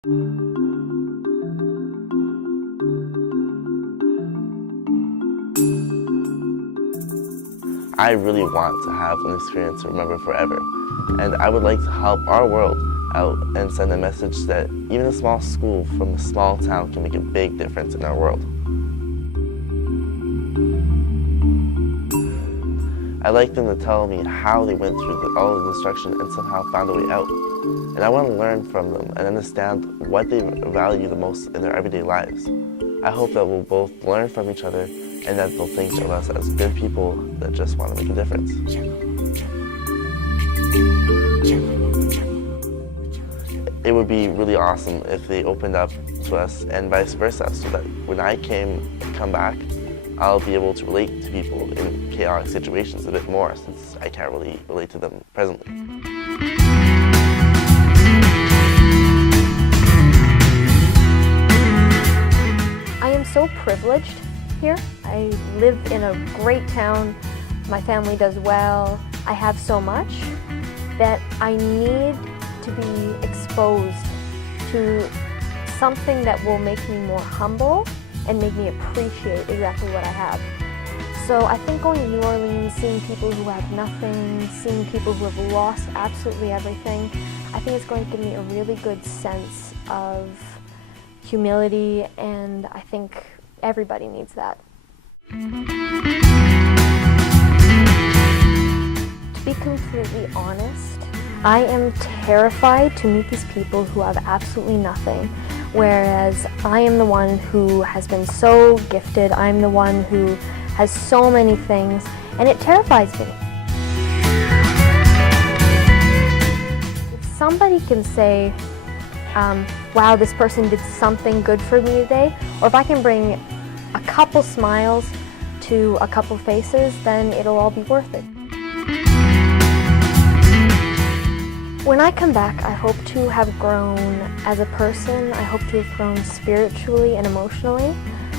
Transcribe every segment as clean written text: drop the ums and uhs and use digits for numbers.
I really want to have an experience to remember forever, and I would like to help our world out and send a message that even a small school from a small town can make a big difference in our world. I'd like them to tell me how they went through all the destruction and somehow found a way out. And I want to learn from them and understand what they value the most in their everyday lives. I hope that we'll both learn from each other and that they'll think of us as good people that just want to make a difference. It would be really awesome if they opened up to us and vice versa, so that when I come back, I'll be able to relate to people in chaotic situations a bit more, since I can't really relate to them presently. I am so privileged here. I live in a great town. My family does well. I have so much that I need to be exposed to something that will make me more humble and make me appreciate exactly what I have. So I think going to New Orleans, seeing people who have nothing, seeing people who have lost absolutely everything, I think it's going to give me a really good sense of humility, and I think everybody needs that. To be completely honest, I am terrified to meet these people who have absolutely nothing, whereas I am the one who has been so gifted. I'm the one who has so many things, and it terrifies me. If somebody can say, wow, this person did something good for me today, or if I can bring a couple smiles to a couple faces, then it'll all be worth it. When I come back, I hope to have grown as a person. I hope to have grown spiritually and emotionally.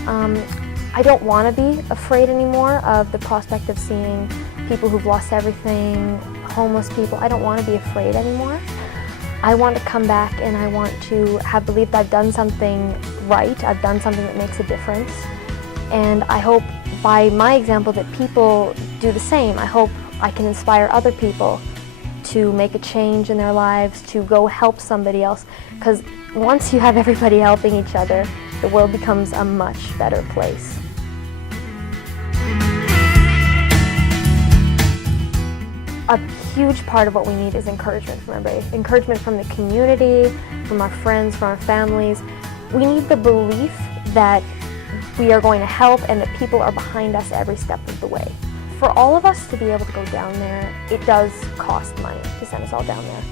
I don't want to be afraid anymore of the prospect of seeing people who've lost everything, homeless people. I don't want to be afraid anymore. I want to come back and I want to have believed I've done something right. I've done something that makes a difference. And I hope by my example that people do the same. I hope I can inspire other people to make a change in their lives, to go help somebody else. Because once you have everybody helping each other, the world becomes a much better place. A huge part of what we need is encouragement from everybody. Encouragement from the community, from our friends, from our families. We need the belief that we are going to help and that people are behind us every step of the way. For all of us to be able to go down there, it does cost money to send us all down there.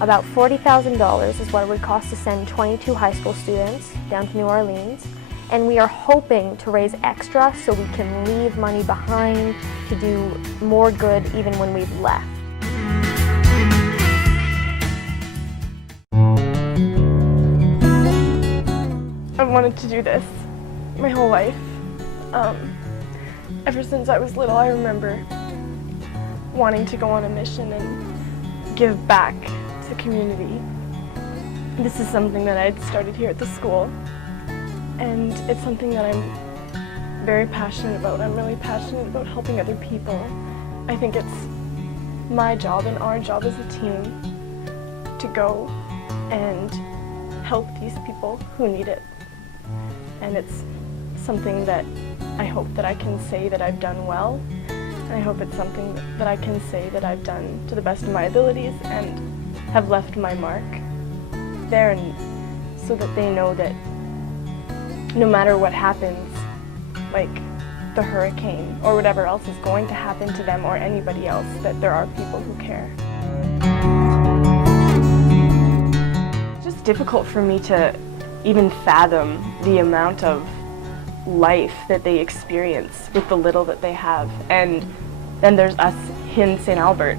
About $40,000 is what it would cost to send 22 high school students down to New Orleans. And we are hoping to raise extra so we can leave money behind to do more good even when we've left. I've wanted to do this my whole life. Ever since I was little, I remember wanting to go on a mission and give back to the community. This is something that I had started here at the school, and it's something that I'm very passionate about. I'm really passionate about helping other people. I think it's my job and our job as a team to go and help these people who need it. And it's something that I hope that I can say that I've done well. And I hope it's something that I can say that I've done to the best of my abilities and have left my mark there, and so that they know that no matter what happens, like the hurricane or whatever else is going to happen to them or anybody else, that there are people who care. It's just difficult for me to even fathom the amount of life that they experience with the little that they have. And then there's us in St. Albert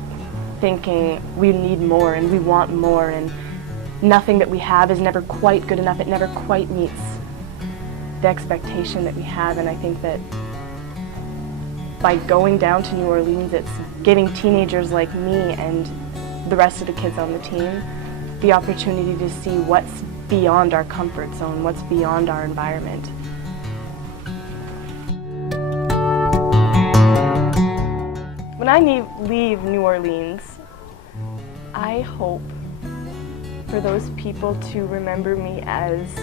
thinking we need more and we want more, and nothing that we have is never quite good enough. It never quite meets the expectation that we have. And I think that by going down to New Orleans, it's giving teenagers like me and the rest of the kids on the team the opportunity to see what's beyond our comfort zone, what's beyond our environment. When I leave New Orleans, I hope for those people to remember me as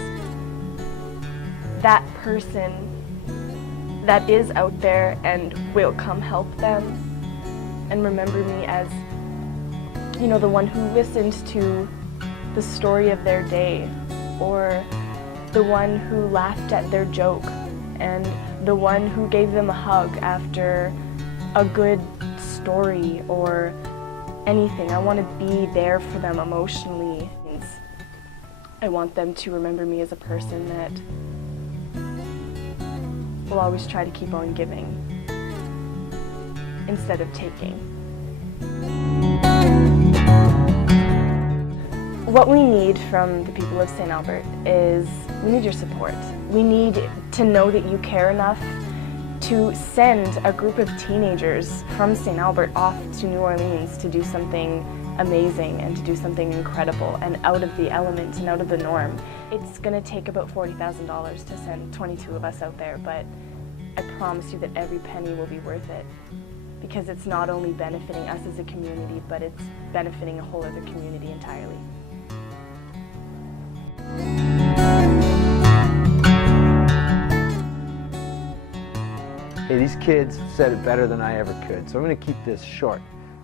that person that is out there and will come help them, and remember me as, you know, the one who listened to the story of their day, or the one who laughed at their joke, and the one who gave them a hug after a good story or anything. I want to be there for them emotionally. I want them to remember me as a person that will always try to keep on giving instead of taking. What we need from the people of St. Albert is we need your support. We need to know that you care enough to send a group of teenagers from St. Albert off to New Orleans to do something amazing and to do something incredible and out of the element and out of the norm. It's going to take about $40,000 to send 22 of us out there, but I promise you that every penny will be worth it, because it's not only benefiting us as a community, but it's benefiting a whole other community entirely. Hey, these kids said it better than I ever could, so I'm going to keep this short.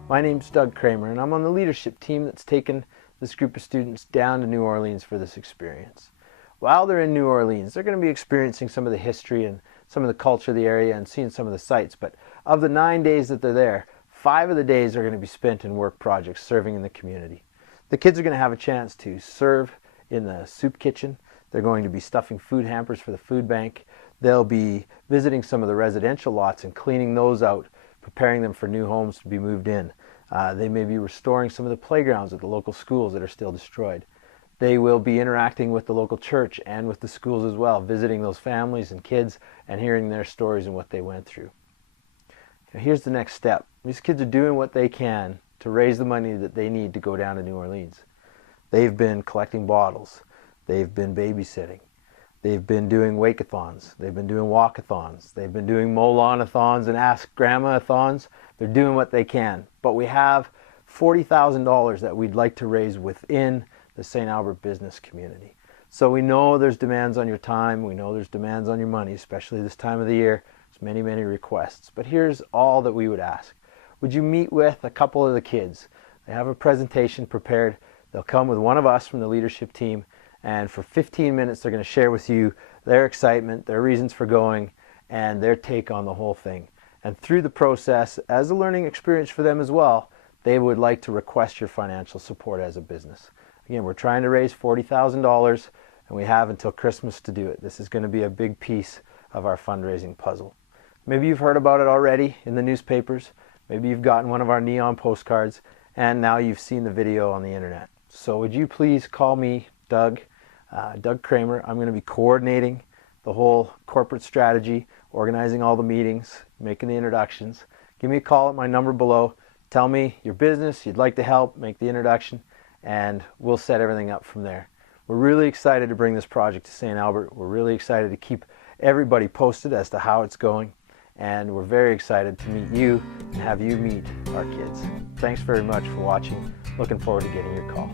My name's Doug Kramer, and I'm on the leadership team that's taken this group of students down to New Orleans for this experience. While they're in New Orleans, they're going to be experiencing some of the history and some of the culture of the area and seeing some of the sights, but of the 9 days that they're there, 5 of the days are going to be spent in work projects serving in the community. The kids are going to have a chance to serve in the soup kitchen. They're going to be stuffing food hampers for the food bank. They'll be visiting some of the residential lots and cleaning those out, preparing them for new homes to be moved in. They may be restoring some of the playgrounds at the local schools that are still destroyed. They will be interacting with the local church and with the schools as well, visiting those families and kids and hearing their stories and what they went through. Now, here's the next step. These kids are doing what they can to raise the money that they need to go down to New Orleans. They've been collecting bottles. They've been babysitting. They've been doing wake-a-thons. They've been doing walk-a-thons. They've been doing mow-lawn-a-thons and ask grandma-a-thons. They're doing what they can. But we have $40,000 that we'd like to raise within the St. Albert business community. So we know there's demands on your time. We know there's demands on your money, especially this time of the year. There's many, many requests. But here's all that we would ask. Would you meet with a couple of the kids? They have a presentation prepared. They'll come with one of us from the leadership team, and for 15 minutes they're going to share with you their excitement, their reasons for going, and their take on the whole thing. And through the process, as a learning experience for them as well, they would like to request your financial support as a business. Again, we're trying to raise $40,000, and we have until Christmas to do it. This is going to be a big piece of our fundraising puzzle. Maybe you've heard about it already in the newspapers. Maybe you've gotten one of our neon postcards, and now you've seen the video on the internet. So would you please call me Doug Kramer. I'm going to be coordinating the whole corporate strategy, organizing all the meetings, making the introductions. Give me a call at my number below. Tell me your business, you'd like to help, make the introduction, and we'll set everything up from there. We're really excited to bring this project to St. Albert. We're really excited to keep everybody posted as to how it's going, and we're very excited to meet you and have you meet our kids. Thanks very much for watching. Looking forward to getting your call.